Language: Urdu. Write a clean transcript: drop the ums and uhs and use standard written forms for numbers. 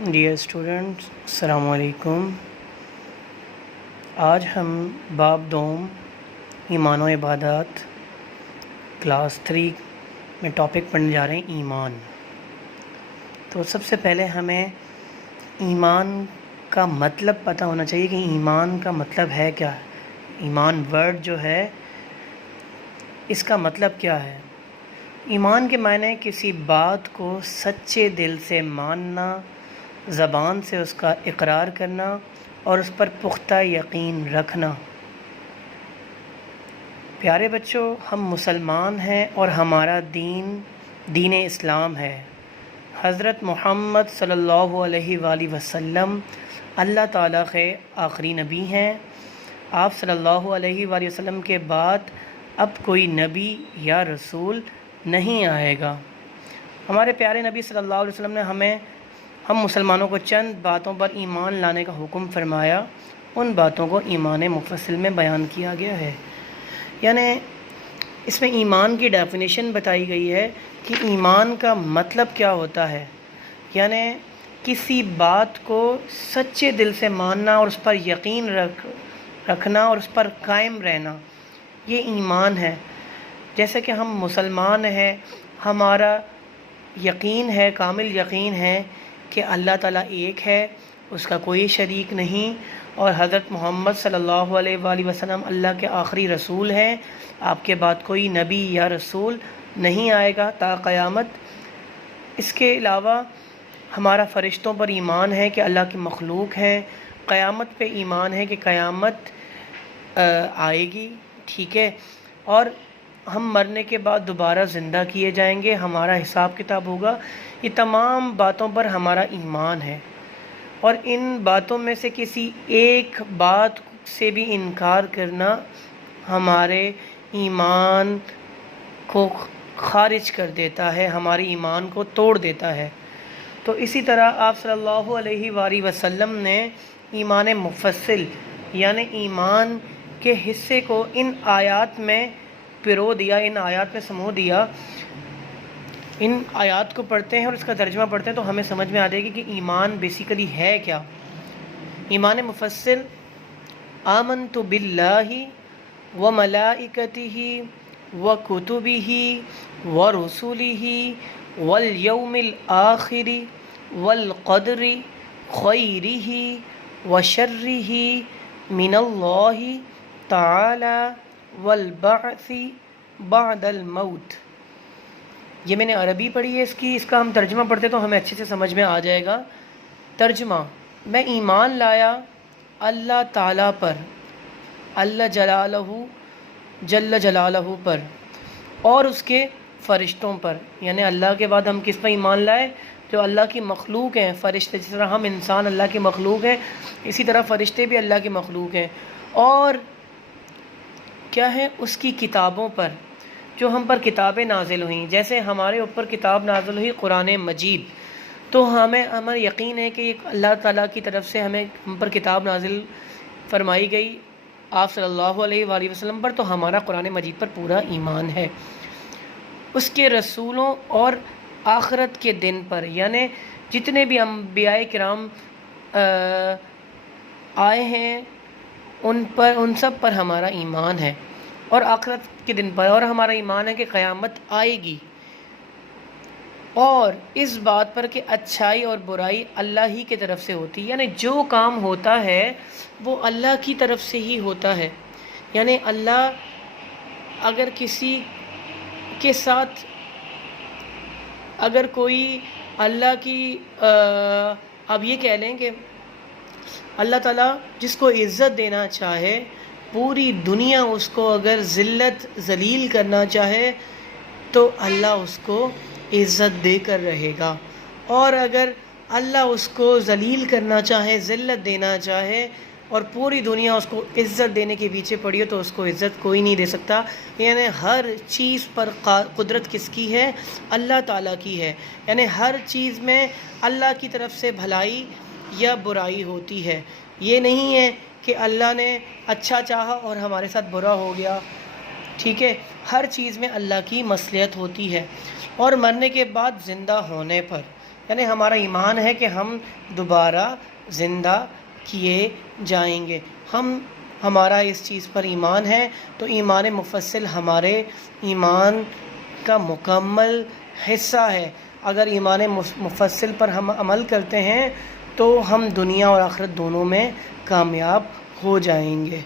ڈیئر اسٹوڈنٹس، السلام علیکم۔ آج ہم باب دوم ایمان و عبادات کلاس 3 میں ٹاپک پڑھنے جا رہے ہیں ایمان۔ تو سب سے پہلے ہمیں ایمان کا مطلب پتہ ہونا چاہیے کہ ایمان کا مطلب ہے کیا۔ ایمان ورڈ جو ہے اس کا مطلب کیا ہے۔ ایمان کے معنی کسی بات کو سچے دل سے ماننا، زبان سے اس کا اقرار کرنا اور اس پر پختہ یقین رکھنا۔ پیارے بچوں، ہم مسلمان ہیں اور ہمارا دین اسلام ہے۔ حضرت محمد صلی اللہ علیہ وآلہ وسلم اللہ تعالیٰ کے آخری نبی ہیں۔ آپ صلی اللہ علیہ وآلہ وسلم کے بعد اب کوئی نبی یا رسول نہیں آئے گا۔ ہمارے پیارے نبی صلی اللہ علیہ وسلم نے ہم مسلمانوں کو چند باتوں پر ایمان لانے کا حکم فرمایا۔ ان باتوں کو ایمان مفصل میں بیان کیا گیا ہے، یعنی اس میں ایمان کی ڈیفینیشن بتائی گئی ہے کہ ایمان کا مطلب کیا ہوتا ہے، یعنی کسی بات کو سچے دل سے ماننا اور اس پر یقین رکھنا اور اس پر قائم رہنا، یہ ایمان ہے۔ جیسے کہ ہم مسلمان ہیں، ہمارا یقین ہے، کامل یقین ہے کہ اللہ تعالیٰ ایک ہے، اس کا کوئی شریک نہیں، اور حضرت محمد صلی اللہ علیہ وآلہ وسلم اللہ کے آخری رسول ہیں۔ آپ کے بعد کوئی نبی یا رسول نہیں آئے گا تا قیامت۔ اس کے علاوہ ہمارا فرشتوں پر ایمان ہے کہ اللہ کی مخلوق ہیں۔ قیامت پہ ایمان ہے کہ قیامت آئے گی، ٹھیک ہے، اور ہم مرنے کے بعد دوبارہ زندہ کیے جائیں گے، ہمارا حساب کتاب ہوگا۔ یہ تمام باتوں پر ہمارا ایمان ہے، اور ان باتوں میں سے کسی ایک بات سے بھی انکار کرنا ہمارے ایمان کو خارج کر دیتا ہے، ہمارے ایمان کو توڑ دیتا ہے۔ تو اسی طرح آپ صلی اللہ علیہ وآلہ وسلم نے ایمان مفصل یعنی ایمان کے حصے کو ان آیات میں پرو دیا، ان آیات میں سمو دیا۔ ان آیات کو پڑھتے ہیں اور اس کا ترجمہ پڑھتے ہیں تو ہمیں سمجھ میں آ جائے گی کہ ایمان بیسیکلی ہے کیا۔ ایمان مفصل: آمنت باللہ وملائکتہ وکتبہ ورسلہ والیوم الآخر والقدر خیرہ وشرہ من اللہ تعالی والبعث بعد الموت۔ یہ میں نے عربی پڑھی ہے، اس کا ہم ترجمہ پڑھتے تو ہمیں اچھے سے سمجھ میں آ جائے گا۔ ترجمہ: میں ایمان لایا اللہ تعالیٰ پر، اللہ جل جلالہ پر، اور اس کے فرشتوں پر۔ یعنی اللہ کے بعد ہم کس پر ایمان لائے؟ جو اللہ کی مخلوق ہیں، فرشتے۔ جس طرح ہم انسان اللہ کی مخلوق ہیں، اسی طرح فرشتے بھی اللہ کی مخلوق ہیں۔ اور کیا ہے؟ اس کی کتابوں پر، جو ہم پر کتابیں نازل ہوئیں۔ جیسے ہمارے اوپر کتاب نازل ہوئی قرآن مجید، تو ہمیں یقین ہے کہ یہ اللہ تعالیٰ کی طرف سے ہم پر کتاب نازل فرمائی گئی آپ صلی اللہ علیہ وآلہ وسلم پر، تو ہمارا قرآن مجید پر پورا ایمان ہے۔ اس کے رسولوں اور آخرت کے دن پر، یعنی جتنے بھی انبیاء کرام آئے ہیں ان سب پر ہمارا ایمان ہے، اور آخرت کے دن پر، اور ہمارا ایمان ہے کہ قیامت آئے گی، اور اس بات پر کہ اچھائی اور برائی اللہ ہی کی طرف سے ہوتی ہے۔ یعنی جو کام ہوتا ہے وہ اللہ کی طرف سے ہی ہوتا ہے۔ یعنی اللہ اگر کسی کے ساتھ اگر کوئی اللہ کی اب یہ کہہ لیں کہ اللہ تعالیٰ جس کو عزت دینا چاہے، پوری دنیا اس کو اگر ذلیل کرنا چاہے تو اللہ اس کو عزت دے کر رہے گا، اور اگر اللہ اس کو ذلیل کرنا چاہے، ذلت دینا چاہے، اور پوری دنیا اس کو عزت دینے کے پیچھے پڑی ہو تو اس کو عزت کوئی نہیں دے سکتا۔ یعنی ہر چیز پر قدرت کس کی ہے؟ اللہ تعالیٰ کی ہے۔ یعنی ہر چیز میں اللہ کی طرف سے بھلائی یا برائی ہوتی ہے۔ یہ نہیں ہے کہ اللہ نے اچھا چاہا اور ہمارے ساتھ برا ہو گیا، ٹھیک ہے۔ ہر چیز میں اللہ کی مصلحت ہوتی ہے۔ اور مرنے کے بعد زندہ ہونے پر، یعنی ہمارا ایمان ہے کہ ہم دوبارہ زندہ کیے جائیں گے. ہمارا اس چیز پر ایمان ہے. تو ایمان مفصل ہمارے ایمان کا مکمل حصہ ہے. اگر ایمان مفصل پر ہم عمل کرتے ہیں تو ہم دنیا اور آخرت دونوں میں کامیاب ہو جائیں گے.